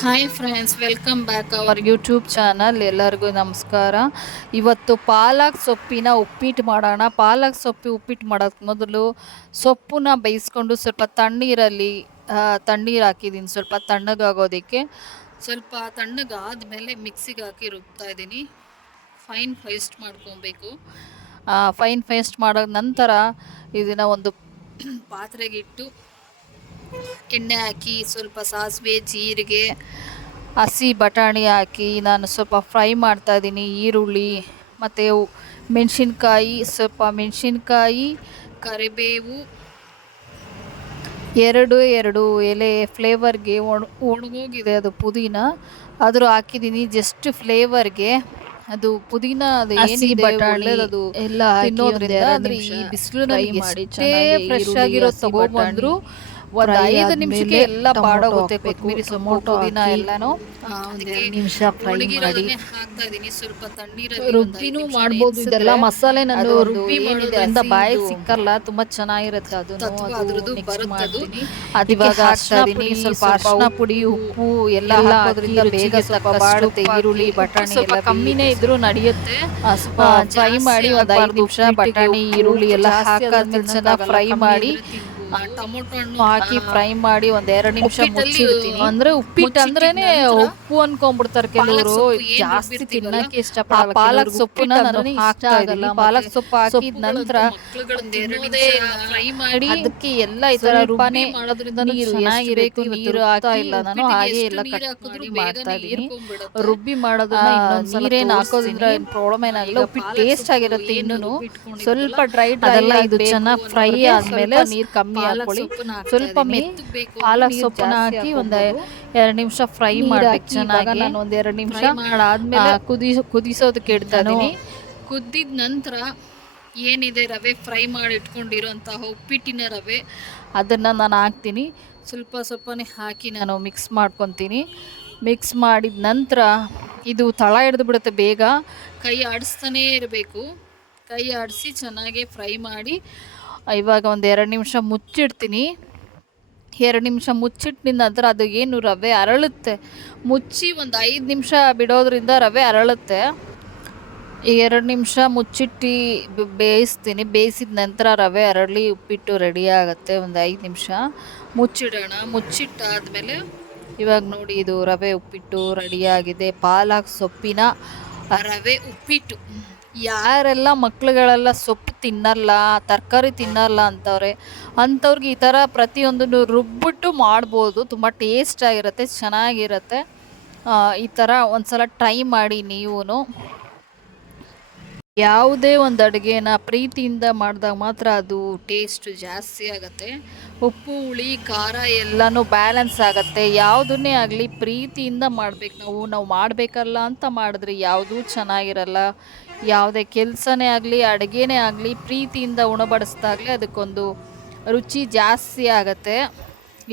Hi friends, welcome back our YouTube channel. ಎಲ್ಲರಿಗೂ ನಮಸ್ಕಾರ. ಇವತ್ತು ಪಾಲಕ್ ಸೊಪ್ಪಿನ ಉಪ್ಪಿಟ್ಟು ಮಾಡೋಣ. ಪಾಲಕ್ ಸೊಪ್ಪು ಉಪ್ಪಿಟ್ಟು ಮಾಡೋಕ್ಕೆ ಮೊದಲು ಸೊಪ್ಪನ್ನ ಬೇಯಿಸ್ಕೊಂಡು ಸ್ವಲ್ಪ ತಣ್ಣೀರು ಹಾಕಿದ್ದೀನಿ, ಸ್ವಲ್ಪ ತಣ್ಣಗಾಗೋದಕ್ಕೆ. ಸ್ವಲ್ಪ ತಣ್ಣಗಾದ್ಮೇಲೆ ಮಿಕ್ಸಿಗೆ ಹಾಕಿ ರುಬ್ತಾ ಇದ್ದೀನಿ. ಫೈನ್ ಪೇಸ್ಟ್ ಮಾಡ್ಕೊಬೇಕು. ಫೈನ್ ಪೇಸ್ಟ್ ಮಾಡಿದ ನಂತರ ಇದನ್ನು ಒಂದು ಪಾತ್ರೆಗಿಟ್ಟು ಎಣ್ಣೆ ಹಾಕಿ ಸ್ವಲ್ಪ ಸಾಸಿವೆ, ಜೀರಿಗೆ, ಹಸಿ ಬಟಾಣಿ ಹಾಕಿ ನಾನು ಸ್ವಲ್ಪ ಫ್ರೈ ಮಾಡ್ತಾಯಿದ್ದೀನಿ. ಈರುಳ್ಳಿ ಮತ್ತು ಮೆಣಸಿನ್ಕಾಯಿ, ಕರಿಬೇವು, ಎರಡು ಎಲೆ ಫ್ಲೇವರ್ಗೆ ಒಣಗೋಗಿದೆ ಅದು ಪುದೀನ, ಆದರೂ ಹಾಕಿದ್ದೀನಿ ಜಸ್ಟ್ ಫ್ಲೇವರ್ಗೆ. ಅದು ಪುದೀನ ಅದು ಏನಿದೆ ಒಳ್ಳೆಯದು ಎಲ್ಲ ತಿನ್ನೋದ್ರಿಂದ. ಆದರೆ ಈ ಬಿಸಿಲು ನಮಗೆ ಎಷ್ಟೇ ಫ್ರೆಶ್ ಆಗಿರೋ ತಗೊಬಂದ್ರು ಒಂದು 5 ನಿಮಿಷಕ್ಕೆ ಎಲ್ಲ ಬಾಡೋಗುತ್ತೆ. ಕೊತ್ತಂಬರಿ ಸೊಪ್ಪು, ಪುದೀನ ಎಲ್ಲನೂ ನಿಮಿಷ ಫ್ರೈ ಮಾಡಿ ಹಾಕ್ತಾ ಇದೀನಿ. ಸ್ವಲ್ಪ ತಣ್ಣೀರಲ್ಲಿ ರುಬ್ಬಿನೂ ಮಾಡ್ಬೋದು. ಇದೆಲ್ಲ ಮಸಾಲೆ ನಾನು ರುಬ್ಬಿ ಮಾಡೋದ್ರಿಂದ ಬಾಯಿಗೆ ಸಿಕ್ಕಲ್ಲ, ತುಂಬಾ ಚೆನ್ನಾಗಿರುತ್ತೆ. ಅದ್ರದ್ದು ಬರುತ್ತದು. ಅದು ಇವಾಗ ಹಾಕ್ತಾ ಇದೀನಿ. ಸ್ವಲ್ಪ ಅರಿಶಿನ ಪುಡಿ, ಉಪ್ಪು ಎಲ್ಲ ಹಾಕೋದ್ರಿಂದ ಬೇಗ ಸ್ವಲ್ಪ ಬಾಡುತ್ತೆ. ಈರುಳ್ಳಿ ಬಟಾಣಿ ಎಲ್ಲ ಕಮ್ಮಿನೇ ಇದ್ರೂ ನಡೆಯುತ್ತೆ. ಸ್ವಲ್ಪ ಫ್ರೈ ಮಾಡಿ ಒಂದು 5 ನಿಮಿಷ ಬಟಾಣಿ ಈರುಳ್ಳಿ ಎಲ್ಲ ಹಾಕಾದ್ಮೇಲೆ ಚೆನ್ನಾಗಿ ಫ್ರೈ ಮಾಡಿ ಟೊಮೊಟೊ ಹಣ್ಣು ಹಾಕಿ ಫ್ರೈ ಮಾಡಿ ಒಂದ್ 2 ನಿಮಿಷ ಮುಚ್ಚಿಡ್ತೀನಿ. ಅಂದ್ರೆ ಉಪ್ಪಿಟ್ಟು ಅಂದ್ರೇನೆ ಉಪ್ಪು ಅನ್ಕೊಂಡ್ಬಿಡ್ತಾರೆ ಕೆಲವರು, ಜಾಸ್ತಿ ತಿನ್ನಕ್ಕೆ ಇಷ್ಟಪಡಲ್ಲ. ಪಾಲಕ್ ಸೊಪ್ಪನ್ನ ನಾನು ಹಾಕ್ತಾ ಇದ್ದೀನಿ. ಪಾಲಕ್ ಸೊಪ್ಪು ಹಾಕಿದ ನಂತರ ಫ್ರೈ ಮಾಡಿ ಅದಕ್ಕೆ ಎಲ್ಲ ಈ ತರ ರುಬ್ಬಿ ಮಾಡೋದ್ರಿಂದ ಚೆನ್ನಾಗಿರಬೇಕು. ನೀರು ಹಾಕ್ತಾ ಇಲ್ಲ ನಾನು, ಹಾಗೆ ಎಲ್ಲ ಕಟ್ ಮಾಡಿ ಮಾಡ್ತಾ ಇದೀನಿ. ರುಬ್ಬಿ ಮಾಡೋದನ್ನ ನೀರೇನ್ ಹಾಕೋದ್ರಿಂದ ಏನ್ ಪ್ರಾಬ್ಲಮ್ ಏನಾಗಿಲ್ಲ. ಉಪ್ಪಿಟ್ಟು ಟೇಸ್ಟ್ ಆಗಿರುತ್ತೆ. ಇನ್ನೂ ಸ್ವಲ್ಪ ಡ್ರೈ ಅದೆಲ್ಲ ಇದು ಚೆನ್ನಾಗಿ ಫ್ರೈ ಆದ್ಮೇಲೆ ನೀರ್ ಕಮ್ಮಿ ಹಾಕೊಳ್ಳಿ. ಸ್ವಲ್ಪ ಪಾಲಕ್ ಸೊಪ್ಪನ್ನ ಹಾಕಿ ಒಂದ್ 2 ನಿಮಿಷ ಫ್ರೈ ಮಾಡ್ಬೇಕು ಚೆನ್ನಾಗಿ. ನಾನು ಒಂದ್ 2 ನಿಮಿಷ ಆದ್ಮೇಲೆ ಕುದಿಸೋದಕ್ಕೆ ಇಡ್ತಾ ಇದೀನಿ. ಕುದ್ದಿದ ನಂತರ ಏನಿದೆ ರವೆ ಫ್ರೈ ಮಾಡಿ ಇಟ್ಕೊಂಡಿರೋಂತಹ ಉಪ್ಪಿಟ್ಟಿನ ರವೆ ಅದನ್ನು ನಾನು ಹಾಕ್ತೀನಿ. ಸ್ವಲ್ಪನೇ ಹಾಕಿ ನಾನು ಮಿಕ್ಸ್ ಮಾಡ್ಕೊತೀನಿ. ಮಿಕ್ಸ್ ಮಾಡಿದ ನಂತರ ಇದು ತಳ ಹಿಡಿದು ಬಿಡುತ್ತೆ ಬೇಗ. ಕೈ ಆಡಿಸ್ತಾನೇ ಇರಬೇಕು. ಕೈ ಆಡಿಸಿ ಚೆನ್ನಾಗಿ ಫ್ರೈ ಮಾಡಿ ಇವಾಗ ಒಂದು 2 ನಿಮಿಷ ಮುಚ್ಚಿಡ್ತೀನಿ. 2 ನಿಮಿಷ ಮುಚ್ಚಿಟ್ಟಿದ ನಂತರ ಅದು ಏನು ರವೆ ಅರಳುತ್ತೆ. ಮುಚ್ಚಿ ಒಂದು 5 ನಿಮಿಷ ಬಿಡೋದ್ರಿಂದ ರವೆ ಅರಳುತ್ತೆ. ಈ 2 ನಿಮಿಷ ಮುಚ್ಚಿಟ್ಟು ಬೇಯಿಸ್ತೀನಿ. ಬೇಯಿಸಿದ ನಂತರ ರವೆ ಅರಳಿ ಉಪ್ಪಿಟ್ಟು ರೆಡಿ ಆಗುತ್ತೆ. ಒಂದು 5 ನಿಮಿಷ ಮುಚ್ಚಿಡೋಣ. ಮುಚ್ಚಿಟ್ಟಾದ್ಮೇಲೆ ಇವಾಗ ನೋಡಿ, ಇದು ರವೆ ಉಪ್ಪಿಟ್ಟು ರೆಡಿಯಾಗಿದೆ. ಪಾಲಕ್ ಸೊಪ್ಪಿನ ರವೆ ಉಪ್ಪಿಟ್ಟು. ಯಾರೆಲ್ಲ ಮಕ್ಳುಗಳೆಲ್ಲ ಸೊಪ್ಪು ತಿನ್ನಲ್ಲ, ತರಕಾರಿ ತಿನ್ನಲ್ಲ ಅಂಥವ್ರಿಗೆ ಈ ಥರ ಪ್ರತಿಯೊಂದನ್ನು ರುಬ್ಬಿಟ್ಟು ಮಾಡ್ಬೋದು. ತುಂಬ ಟೇಸ್ಟಾಗಿರುತ್ತೆ, ಚೆನ್ನಾಗಿರುತ್ತೆ. ಈ ಥರ ಒಂದ್ಸಲ ಟ್ರೈ ಮಾಡಿ ನೀವು. ಯಾವುದೇ ಒಂದು ಅಡುಗೆನ ಪ್ರೀತಿಯಿಂದ ಮಾಡಿದಾಗ ಮಾತ್ರ ಅದು ಟೇಸ್ಟ್ ಜಾಸ್ತಿ ಆಗುತ್ತೆ. ಉಪ್ಪು, ಹುಳಿ, ಖಾರ ಎಲ್ಲನೂ ಬ್ಯಾಲೆನ್ಸ್ ಆಗುತ್ತೆ. ಯಾವುದನ್ನೇ ಆಗಲಿ ಪ್ರೀತಿಯಿಂದ ಮಾಡಬೇಕು. ನಾವು ಮಾಡಬೇಕಲ್ಲ ಅಂತ ಮಾಡಿದ್ರೆ ಯಾವುದೂ ಚೆನ್ನಾಗಿರಲ್ಲ. ಯಾವುದೇ ಕೆಲಸನೇ ಆಗಲಿ, ಅಡುಗೆನೇ ಆಗಲಿ ಪ್ರೀತಿಯಿಂದ ಉಣಬಡಿಸ್ದಾಗಲೇ ಅದಕ್ಕೊಂದು ರುಚಿ ಜಾಸ್ತಿ ಆಗುತ್ತೆ.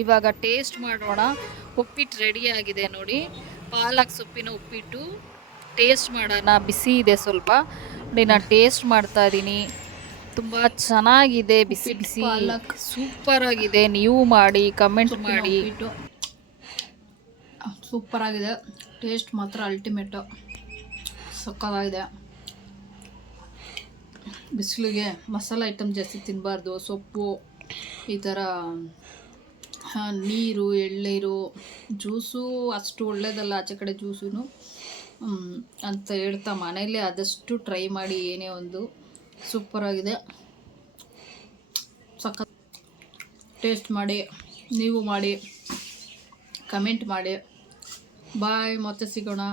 ಇವಾಗ ಟೇಸ್ಟ್ ಮಾಡೋಣ. ಉಪ್ಪಿಟ್ಟು ರೆಡಿಯಾಗಿದೆ ನೋಡಿ, ಪಾಲಕ್ ಸೊಪ್ಪಿನ ಉಪ್ಪಿಟ್ಟು. ಟೇಸ್ಟ್ ಮಾಡೋಣ. ಬಿಸಿ ಇದೆ ಸ್ವಲ್ಪ. ನಾನು ಟೇಸ್ಟ್ ಮಾಡ್ತಾ ಇದ್ದೀನಿ. ತುಂಬ ಚೆನ್ನಾಗಿದೆ, ಬಿಸಿ ಬಿಸಿ ಸೂಪರ್ ಆಗಿದೆ. ನೀವು ಮಾಡಿ, ಕಮೆಂಟ್ ಮಾಡಿ. ಸೂಪರ್ ಆಗಿದೆ. ಟೇಸ್ಟ್ ಮಾತ್ರ ಅಲ್ಟಿಮೇಟು, ಸಕ್ಕತ್ತಾಗಿದೆ. ಬಿಸಿಲಿಗೆ ಮಸಾಲೆ ಐಟಮ್ ಜಾಸ್ತಿ ತಿನ್ನಬಾರ್ದು. ಸೊಪ್ಪು, ಈ ಥರ ನೀರು, ಎಳ್ನೀರು, ಜ್ಯೂಸು ಅಷ್ಟು ಒಳ್ಳೆಯದಲ್ಲ. ಆಚೆ ಕಡೆ ಜ್ಯೂಸು ಅಂತ ಹೇಳ್ತಾ ಮನೇಲಿ ಆದಷ್ಟು ಟ್ರೈ ಮಾಡಿ. ಏನೇ ಒಂದು ಸೂಪರಾಗಿದೆ, ಸಖತ್. ಟೇಸ್ಟ್ ಮಾಡಿ, ನೀವು ಮಾಡಿ, ಕಮೆಂಟ್ ಮಾಡಿ. ಬಾಯ್, ಮತ್ತೆ ಸಿಗೋಣ.